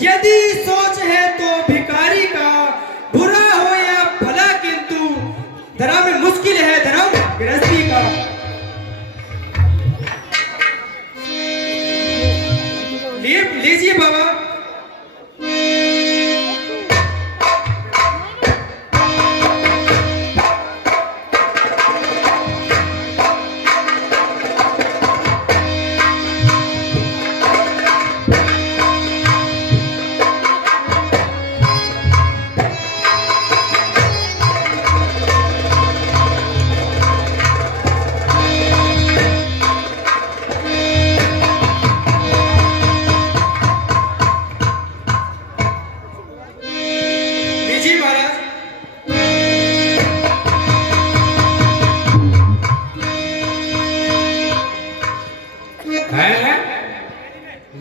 यदि सोच है तो भिखारी का बुरा हो या भला, किंतु धर्म में मुश्किल है धर्म गृहस्थी का। लीजिए बाबा।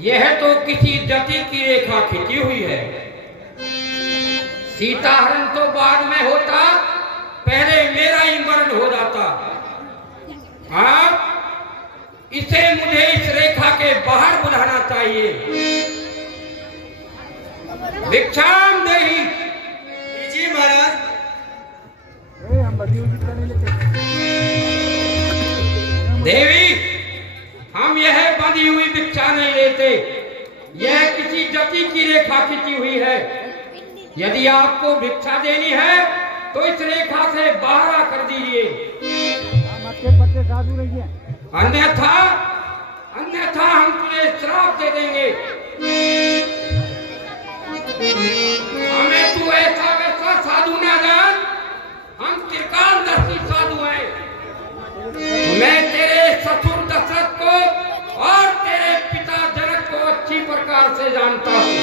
यह तो किसी जति की रेखा खिंची हुई है। सीता हरण तो बाद में होता, पहले मेरा ही मरण हो जाता। आप इसे मुझे इस रेखा के बाहर बुलाना चाहिए। भिक्षाम देहि। जी महाराज। देवी, हम यह बंधी हुई भिक्षा नहीं लेते, यह किसी जति की रेखा खिंची हुई है। यदि आपको भिक्षा देनी है तो इस रेखा से बाहर आकर दीजिए, अन्यथा हम तुझे श्राप दे देंगे। हमें तू ऐसा वैसा साधु ना जान, हम त्रिकालदर्शी साधु हैं। मैं तेरे ससुर दशरथ को और तेरे पिता जनक को अच्छी प्रकार से जानता हूँ।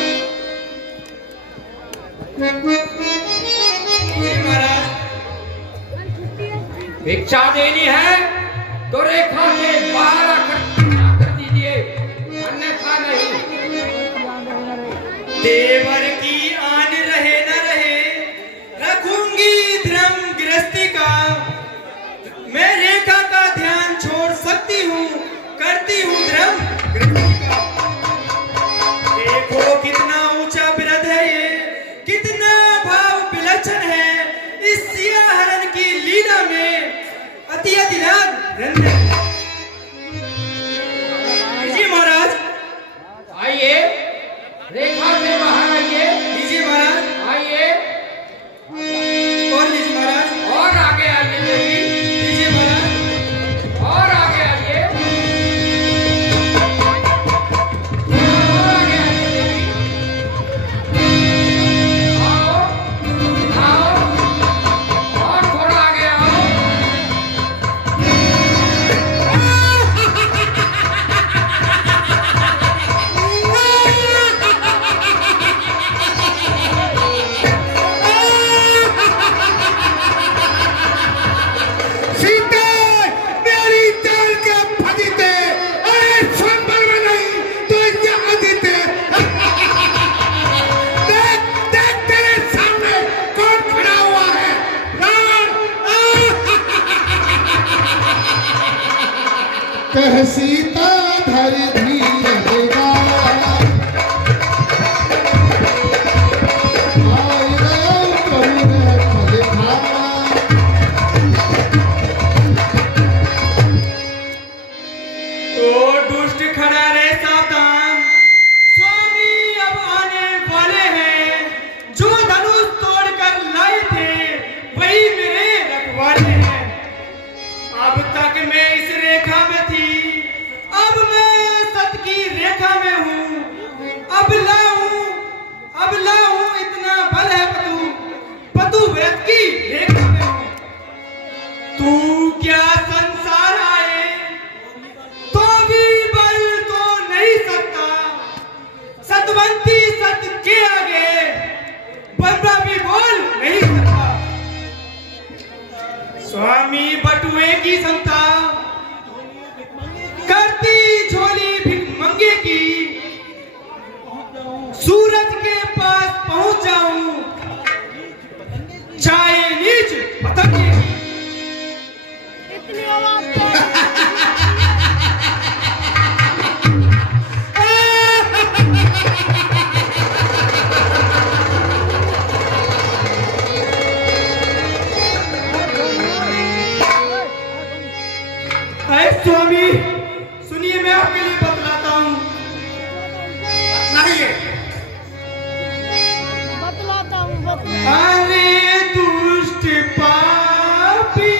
भिक्षा देनी है तो रेखा से बाहर आकर दीजिए, अन्यथा नहीं। देवर की आन रहे न रहे, रखूंगी धर्म गृहस्थी का। मैं रेखा का ध्यान छोड़ सकती हूँ, करती हूँ धर्म गृहस्थी का। देखो कितना ऊंचा बिरध है ये, कितना भाव विलक्षण है। इस सिया हरण की लीला में अति अतिलाभ रंग है। जी महाराज। आइए, रेखा से बाहर आइए। लीजिए महाराज। आइए। और लीजिए महाराज। और आगे आइए देवी। लीजिए महाराज। और आगे आइए। और आगे आइए देवी। आओ, आओ। और थोड़ा आगे आओ। कह सीता धर धीर बेगारा, आए राम प्रभु रखल भारा। ओ दुष्ट खड़ा रे सावधान, स्वामी अब आने वाले हैं। जो धनुष तोड़कर लाए थे वही मेरे रखवाले हैं। अब तक मैं इस रेखा में थी, अब मैं सत की रेखा में हूँ। अब लाऊं इतना बल है पतु व्रत की रेखा में हूँ। तू क्या संसार आए तो भी बल तो नहीं सकता, सतवंती सत के आगे बंदा भी बोल नहीं सकता। स्वामी बटुए की समता करती झोली भिखमंगे की, सूरज के पास पहुंच जाऊं चाहे नीच पतंगे की। स्वामी सुनिए, मैं आपके लिए बतलाता हूँ। अरे दुष्ट पापी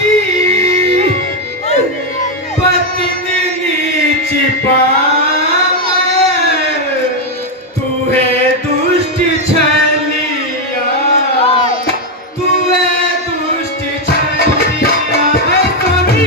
पतित नीच पावे, तू है दुष्ट छलिया, तू है दुष्ट छलिया। स्वामी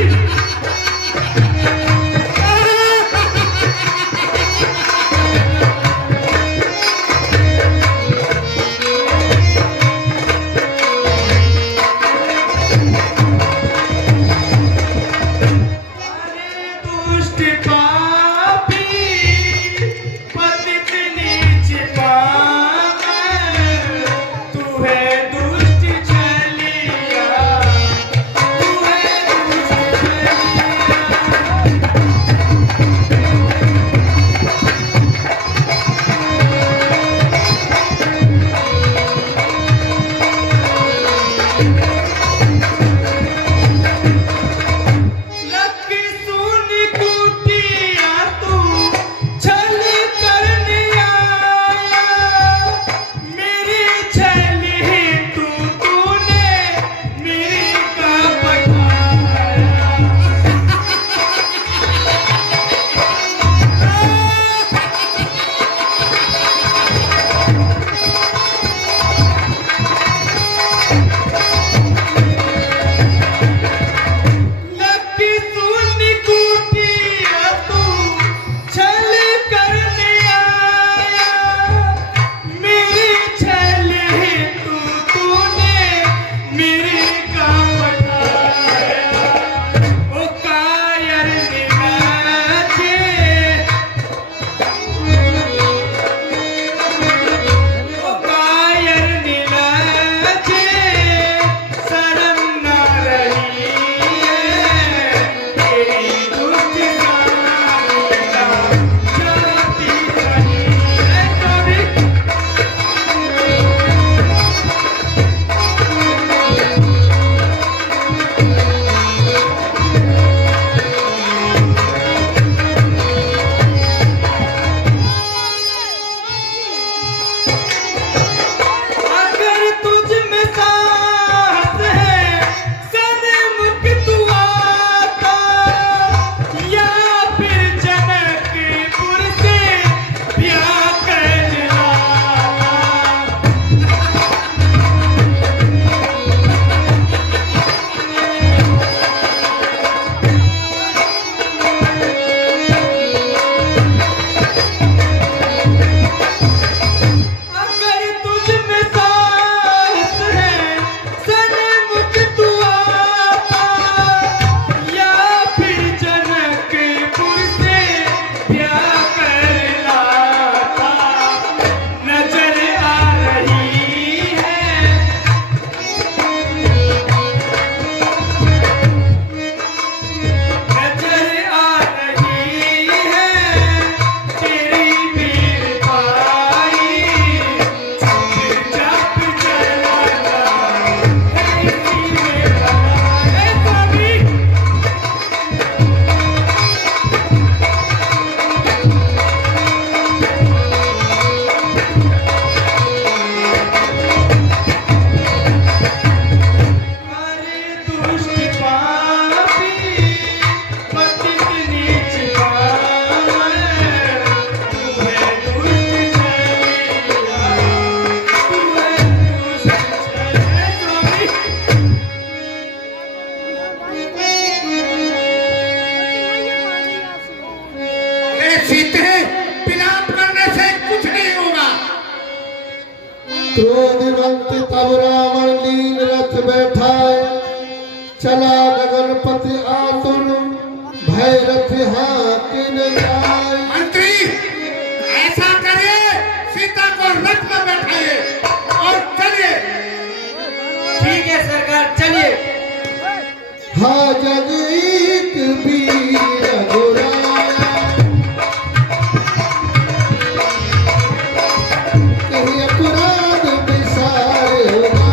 चला गगनपति आतुर भैरथ हाकिन जाय। मंत्री ऐसा करिए, सीता को रथ में बैठाइए और चलिए। ठीक है सरकार, चलिए। हा जग एक वीर रघुराया, कहीं अपराध विसार उड़ाया।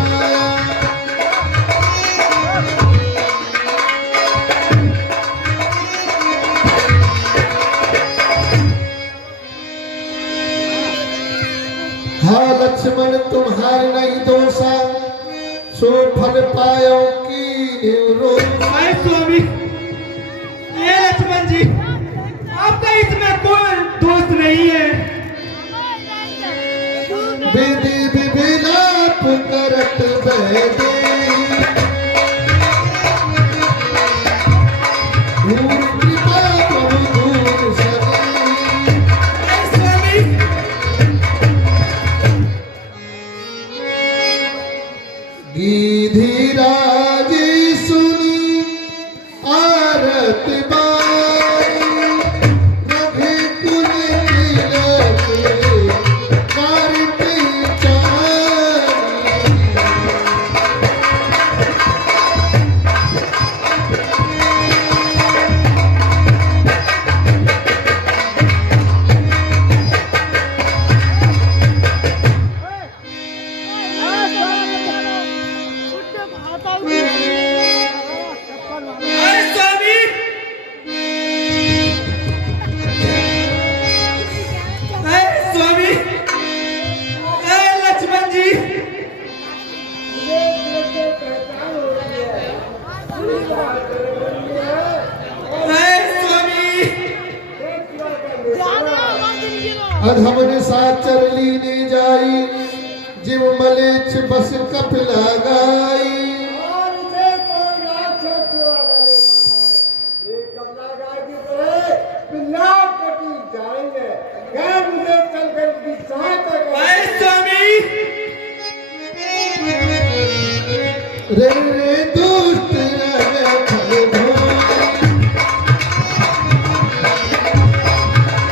हा लक्ष्मण तुम्हारे नहीं दोषा, सो फल पायो की रो। भाई स्वामी, ये लक्ष्मण जी, आपका इसमें कोई दोस्त नहीं है। विधि विभिलाप करत बैदे, धूल कृपा प्रभु धूल सदे। स्वामी, गिधिराज सुनी आरत बाई, रघुकुल तिलक कर पहचानी। अरे स्वामी, अरे स्वामी, अरे लक्ष्मण जी, अरे स्वामी, अधमन साचर लीने जाई, जिव मलेच्छ बस कपिला गाई। और इसे कोई राक्षस चुरा डालेगा। ये कपड़ा गाय की तरह पिल्ला कटी जाएंगे। गैर मुझे चलकर उनकी सहायता करें। अरे स्वामी, रे रे दुष्ट रहे फल भोग,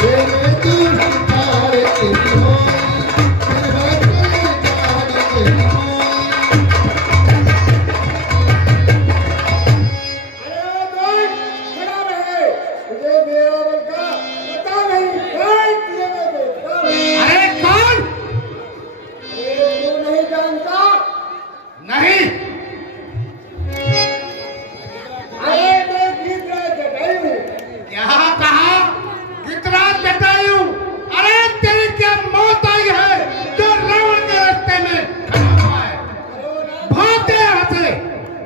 रे रे दुष्ट पार तेरी होई, तेरा कल जान तेरी होई। अरे दोस्त, खड़ा रहे। तुझे मेरा बलका पता नहीं। है तुझे मैं देखता हूँ। अरे कौन? अरे तू नहीं जानता? नहीं। अरे मैं गीतराज जटायु हूँ। क्या कहा? गितराज जटायु? अरे तेरी क्या मौत आई है जो रावण के रास्ते में खड़ा हुआ है? भाग गए यहाँ से।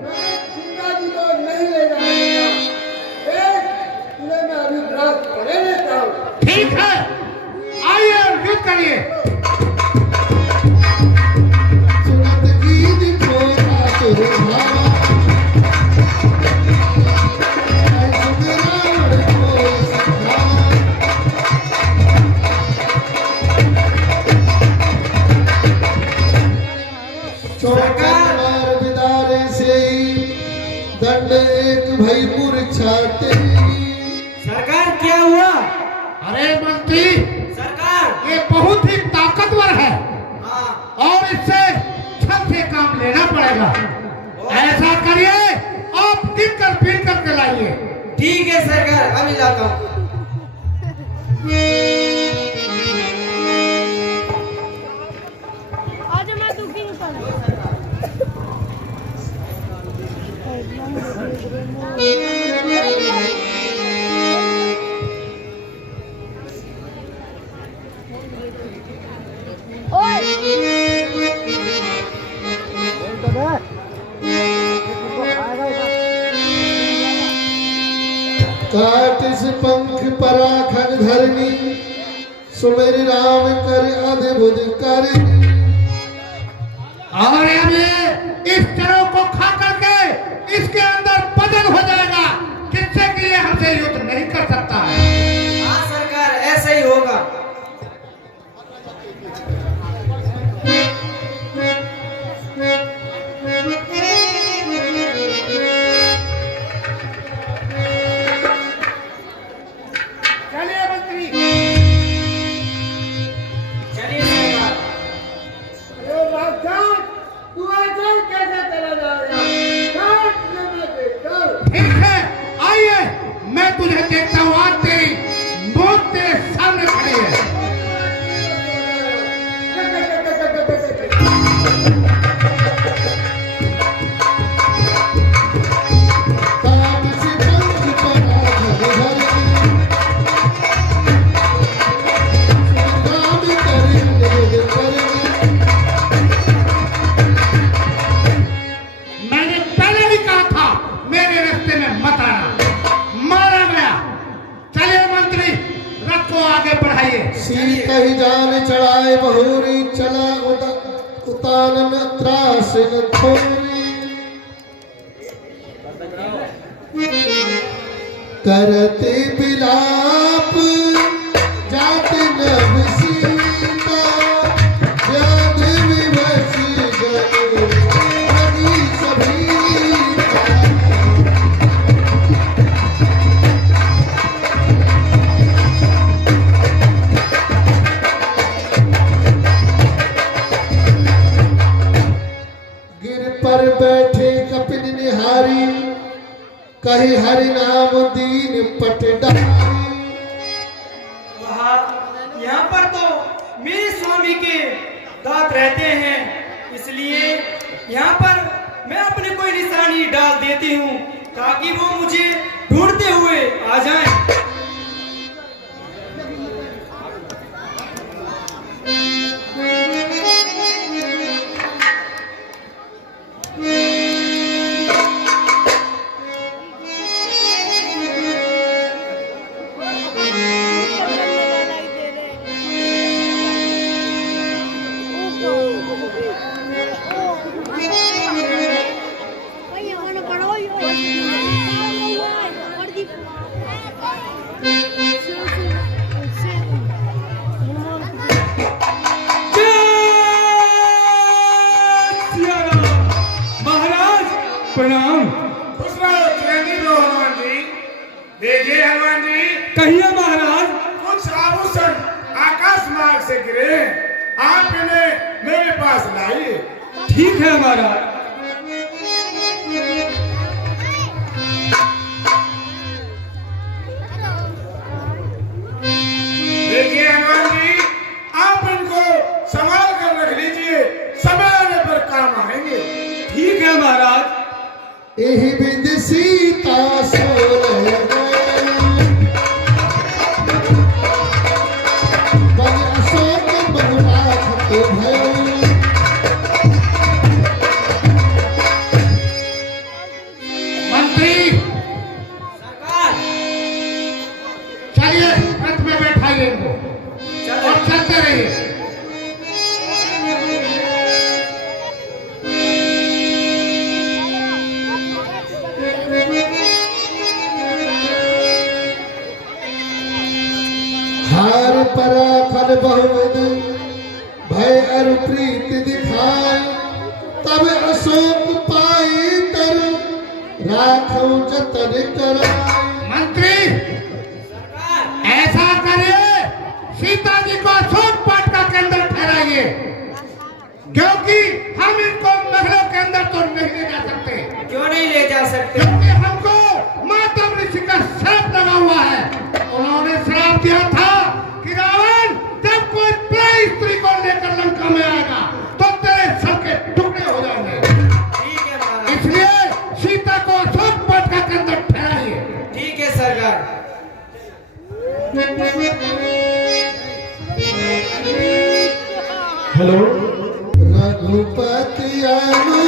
मैं सीता जी को नहीं ले जाऊंगा। देख, तुझे मैं अभी रात पड़े देता हूँ। ठीक है, आइए और युद्ध करिए। सुनत गीत खोरा तुर भावा, ऐ सुन रावण को सिखावा। चौकार विदारे से ही दंड एक भई मूर्छाते। सरकार क्या हुआ? अरे मंत्री, सरकार, ये बहुत ही ताकतवर है हाँ, और इससे छल से काम लेना पड़ेगा। ऐसा करिए, आप गिनकर पीट करके लाइए। ठीक है सरकार, अभी लाता हूँ। आज मैं दुखी हूँ। काटिस पंख पराखग धरनी, सुमेर राम कर अद्भुत करनी। और अब ये इस तरह को खा करके इसके अंदर बदल हो जाएगा, जिससे कि ये हमसे युद्ध नहीं कर सकता है। हाँ सरकार, ऐसा ही होगा। चल कैसे चला जाएगा? काट लेना दे, चल। ठीक है, आइए मैं तुझे देखता हूँ। आज तेरी मौत तेरे सामने खड़ी है। मैंने पहले भी कहा था मेरे रास्ते में मत आना। मारा गया। चलिए मंत्री, रथ को आगे बढ़ाइए। सीत ही जान चढ़ाए बहुरी चला उतानन त्रास न थोरी करते बिलाप जात नभ सीता व्याध विवश गण हरि सभीता। गिर पर बैठे कपिन निहारी कही हरि नाम दीन पटडारी। यहाँ पर तो मेरे स्वामी के दांत रहते हैं, इसलिए यहाँ पर मैं अपनी कोई निशानी डाल देती हूँ ताकि वो मुझे ढूंढते हुए आ जाएं। प्रणाम। खुश रहो चिरंजीव रहो हनुमान जी। देखिए हनुमान जी, कहिए महाराज। कुछ आभूषण आकाश मार्ग से गिरे, आप इन्हें मेरे पास लाइए। ठीक है महाराज। देखिए हनुमान जी, आप इनको संभाल कर रख लीजिए, समय आने पर काम आएंगे। ठीक है महाराज। एहि विद सीता सोलह बन अशोक बहुराखत भयो। मंत्री, चलिए रथ में बैठाइए इनको और चलते रहिए। हार पराखल बहुविध भय अरु प्रीत दिखाए। तब अशोक पाई तर राखौ जतन कराए। मंत्री, ऐसा करिए, सीता जी को अशोक वाटिका के अंदर ठहराइए, क्योंकि हम इनको महलों के अंदर तो नहीं ले जा सकते। क्यों नहीं ले जा सकते? क्योंकि हमको मातम ऋषि का श्राप लगा हुआ है। उन्होंने श्राप दिया था कि रावण जब कोई प्रिय स्त्री को लेकर लंका में आएगा तो तेरे सर के टुकड़े हो जाएंगे। ठीक है महाराज। इसलिए सीता को अशोक वाटिका के अंदर ठहराइए। ठीक है सरकार। हेलो रघुपति अनु